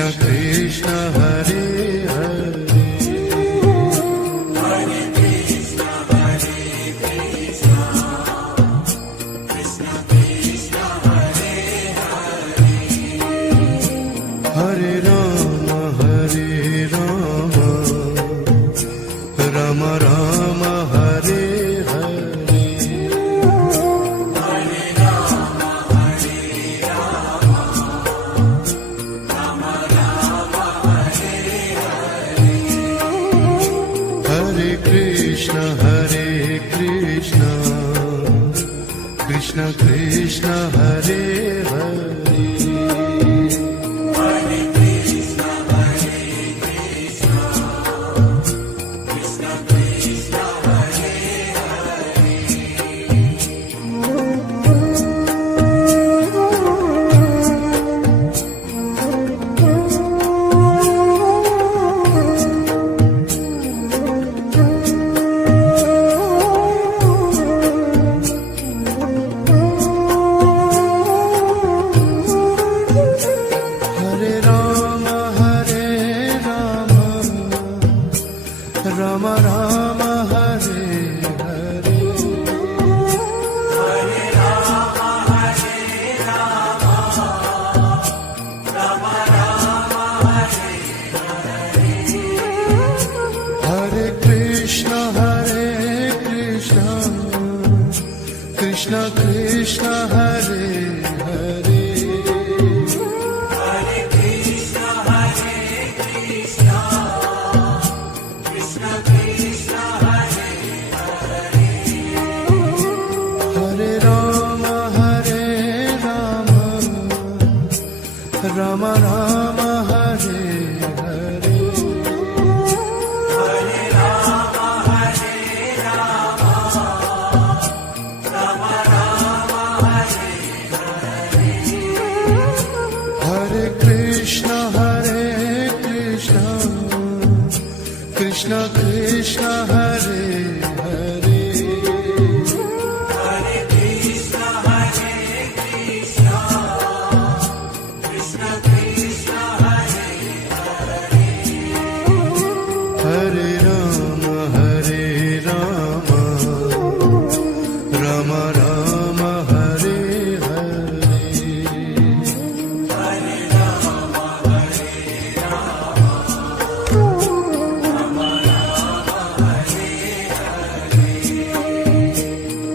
Krishna Krishna Hare Hare Hare Rama Rama Rama Hare Hare Hare Krishna Krishna Krishna Hare Hare Rama Rama Hare Hare Hare Rama Rama Rama Hare Hare Hare Krishna Krishna Krishna Hare Hare Rama Rama Hare Hare Hare Rama Rama Rama Hare Hare Hare Krishna Krishna Krishna Hare Hare Hare Rama Rama Rama Hare Hare Hare Rama Rama Rama Hare Hare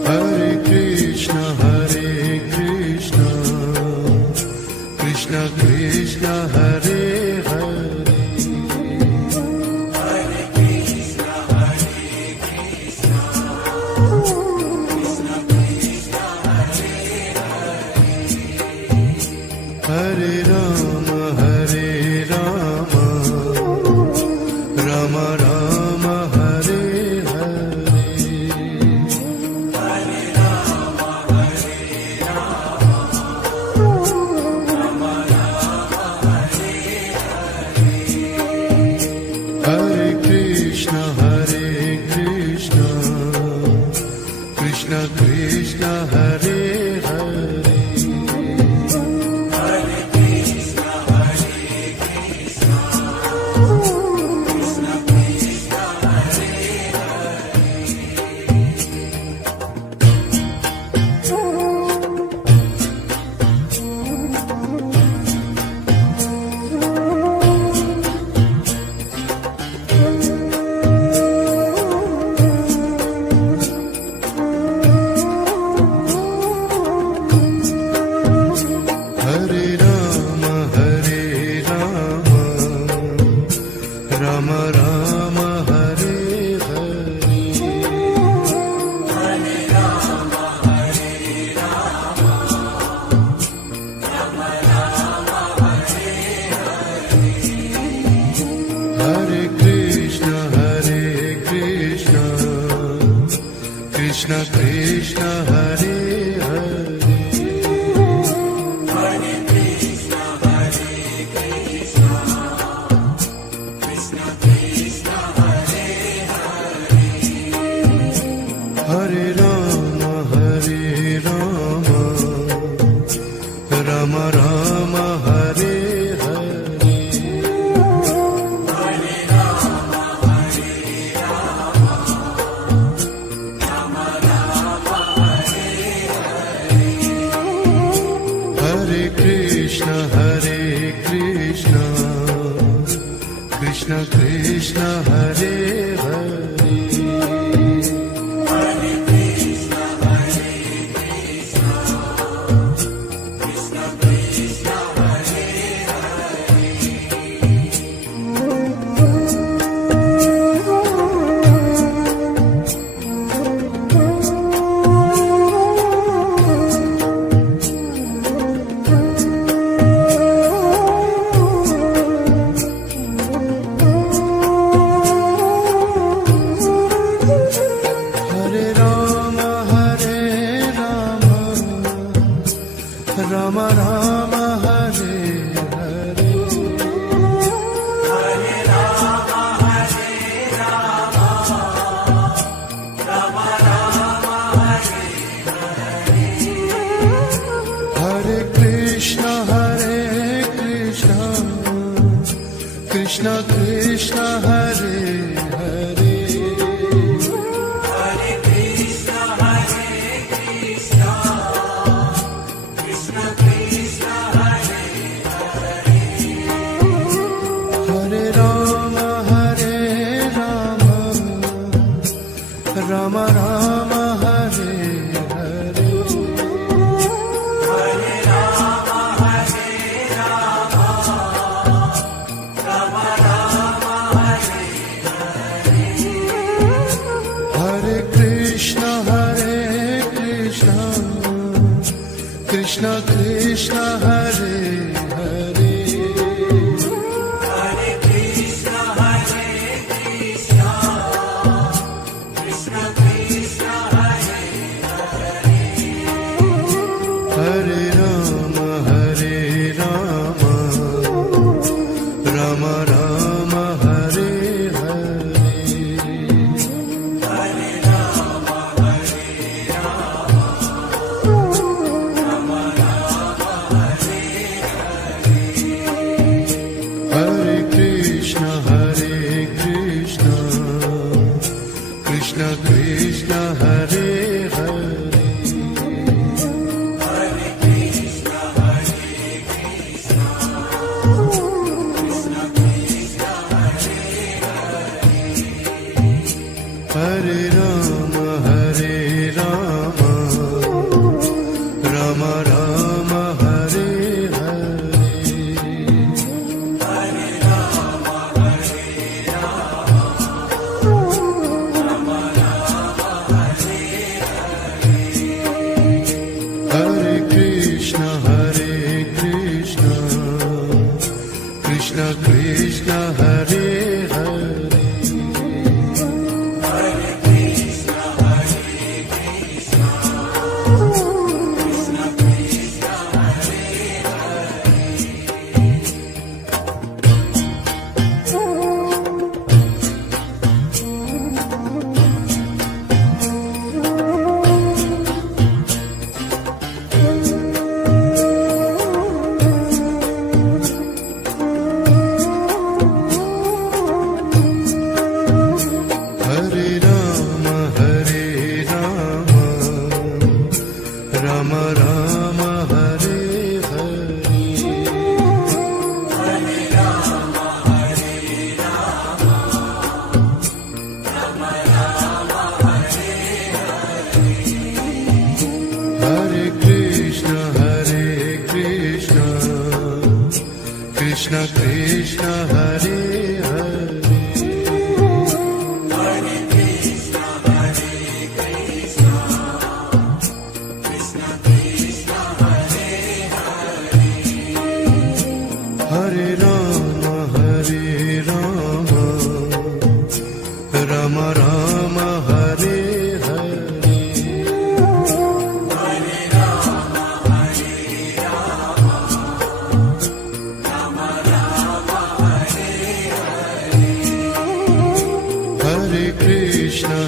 Hare Krishna Krishna Krishna Hare Hare Hare Rama Rama Rama Hare Hare Hare Rama Rama Rama Hare Hare Hare Krishna Krishna Krishna Hare Hare Rama Rama Hare Hare Hare Rama Rama Rama Hare Hare Hare Krishna Krishna Krishna Hare Hare Hare Rama Rama Rama Hare Hare Krishna Krishna Hare Hare Rama Rama Hare Hare Hare Rama Hare Rama Rama Rama Hare Hare Hare Krishna Krishna Krishna Hare Hare Rama Rama Hare Hare Hare Rama Hare Rama Rama Rama Hare Hare Hare Krishna Krishna Krishna Hare Hare Hare Krishna Hare Rama Hare Rama Rama Rama Hare Hare Hare Rama Hare Rama Rama Rama Hare Hare Hare Krishna Krishna Krishna Hare Hare Hare Rama Hare Rama Rama Rama Hare Hare Hare Rama Hare Rama Rama Rama Hare Hare Hare Krishna Krishna Krishna Hare Hare Hare Rama Hare Rama Rama Rama Hare Hare Hare Rama Hare Rama Rama Rama Hare Hare Hare Krishna Krishna Krishna Hare Hare Hare Rama Hare Rama Rama Rama Hare Hare Hare Rama Hare Rama Rama Rama Hare Hare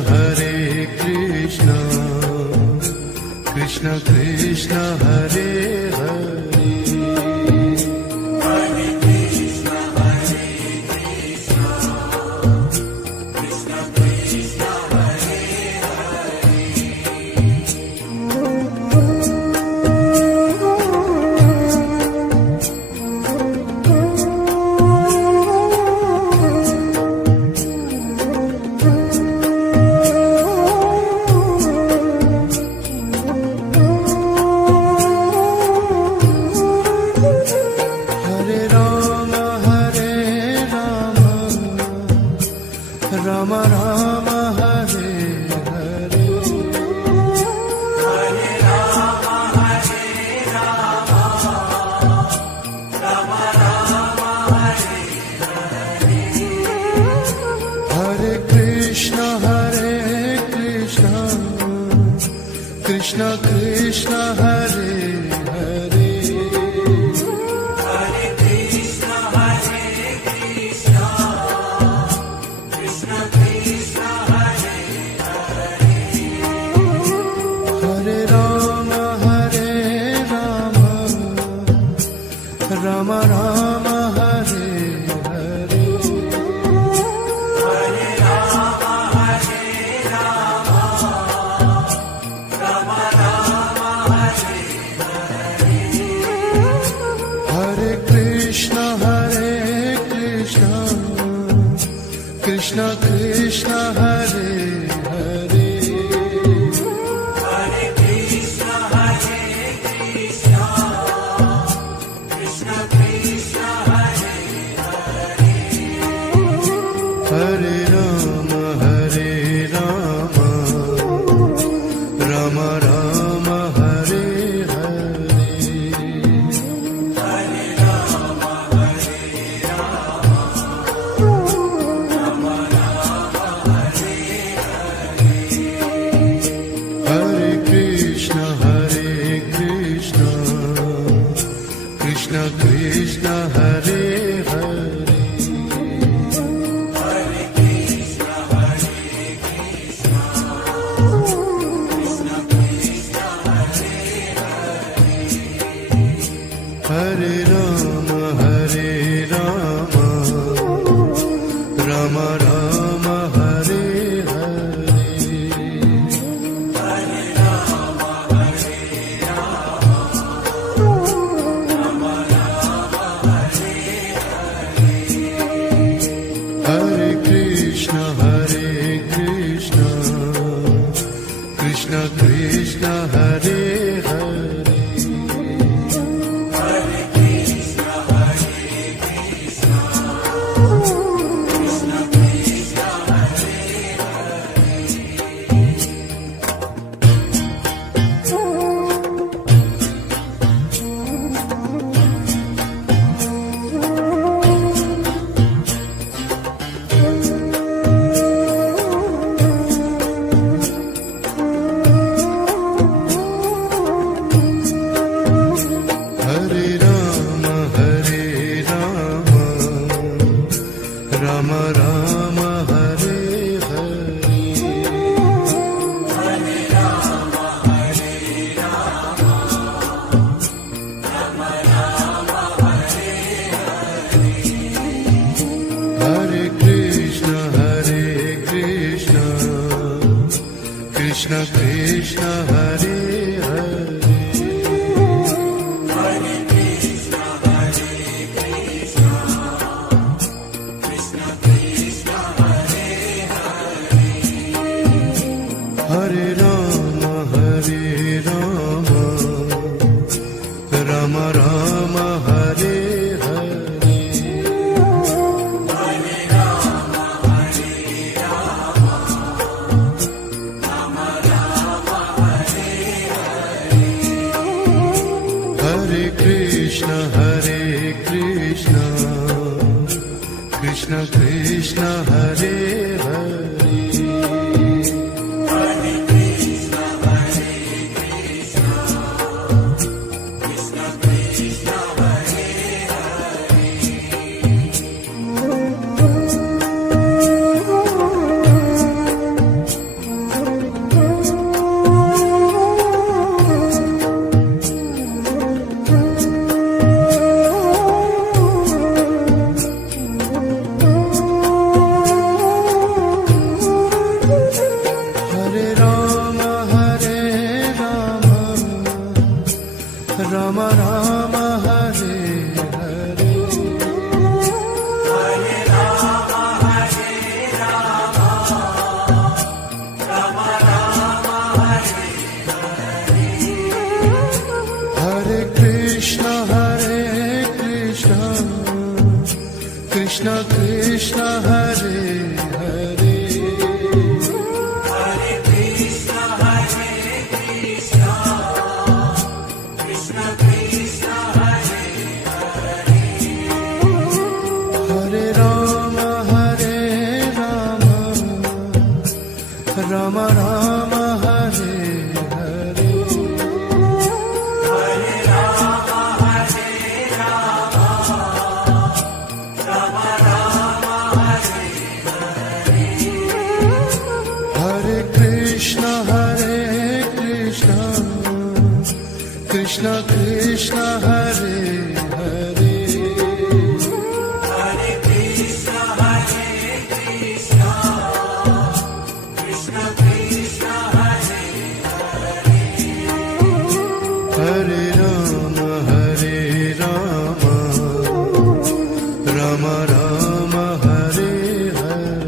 Hare Krishna Krishna Krishna Hare Hare Hare Krishna Krishna Hare Hare Hare Krishna Hare Krishna Krishna Krishna Hare Hare Hare Rama Hare Rama Rama Rama Hare Hare Hare Rama Hare Rama Rama Rama Hare Hare Krishna Krishna Krishna Hare Hare Hare Krishna Hare Krishna Krishna Krishna Hare Hare Rama Rama Rama Hare Hare Hare Rama Hare Rama Rama Rama Hare Hare Krishna Krishna Krishna Hare Hare Hare Krishna Hare Krishna Krishna Krishna Hare Hare Rama Rama Rama Hare Hare Hare Rama Hare Rama Rama Rama Hare Hare Krishna Krishna Krishna Hare Hare Hare Krishna Hare Krishna Krishna Krishna Hare Hare Rama Rama Rama Hare Hare Hare Rama Hare Rama Rama Rama Hare Hare Krishna Krishna Krishna Hare Hare Hare Krishna Hare Krishna Krishna Krishna Hare Hare Rama Rama Rama Hare Hare Hare Rama Hare Rama Rama Rama Hare Hare Krishna Krishna Krishna Hare Hare Hare Krishna Hare Krishna Krishna Krishna Hare Hare Rama Rama Rama Hare Hare Hare Rama Hare Rama Rama Rama Hare Hare Krishna Krishna Krishna Hare Hare Hare Krishna Hare Krishna Krishna Krishna Hare Hare Rama Rama Rama Hare Hare Krishna Hare Krishna Krishna Krishna Hare Hare Hare Krishna, Hare Krishna, Krishna Krishna, Hare Hare Rama Rama Rama Hare Hare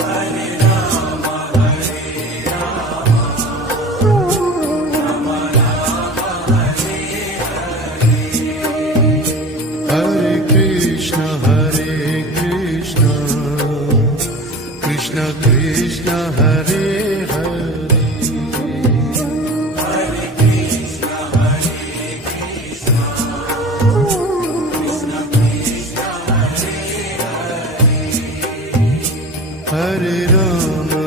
Hare Rama, Hare Rama, Rama Rama, Hare Hare Krishna Krishna Krishna Hare Hare Hare Krishna, Hare Krishna, Krishna Krishna, Hare Rama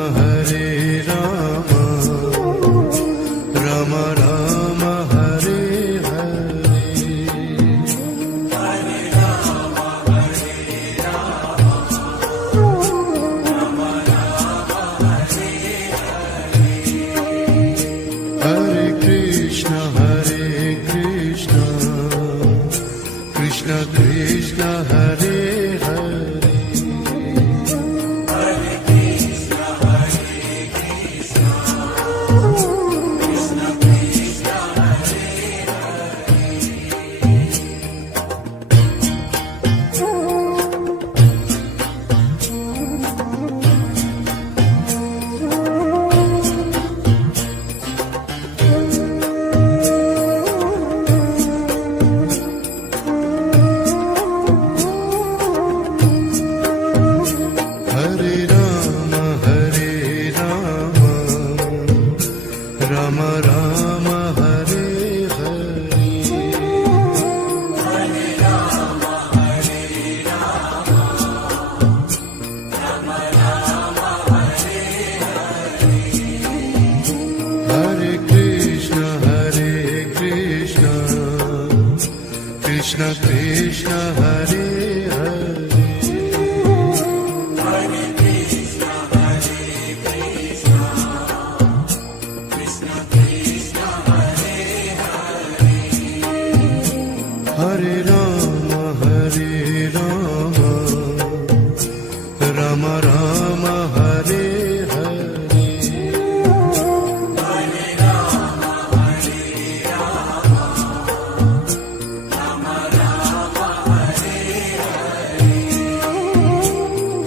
Rama Rama Hare Hare Hare Rama, Hare Rama, Rama Rama, Hare Hare Krishna Krishna Krishna Hare Hare Hare Krishna, Hare Krishna, Krishna Krishna, Hare Hare Rama Rama Rama Hare Hare Hare Rama, Hare Rama, Rama Rama, Hare Hare Krishna Krishna Krishna Hare Hare Hare Krishna, Hare Krishna, Krishna Krishna, Hare Hare Rama Rama Rama Hare Hare Hare Rama, Hare Rama, Rama Rama, Hare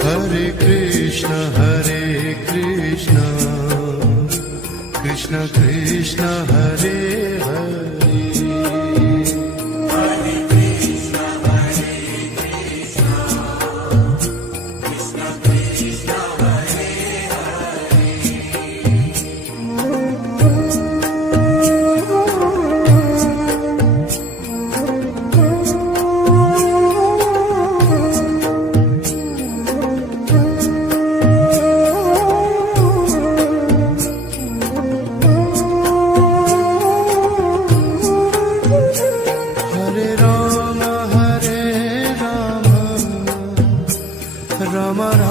Hare Krishna Krishna Krishna Hare Hare Hare Krishna, Hare Krishna, Krishna Krishna, Hare Hare Rama Rama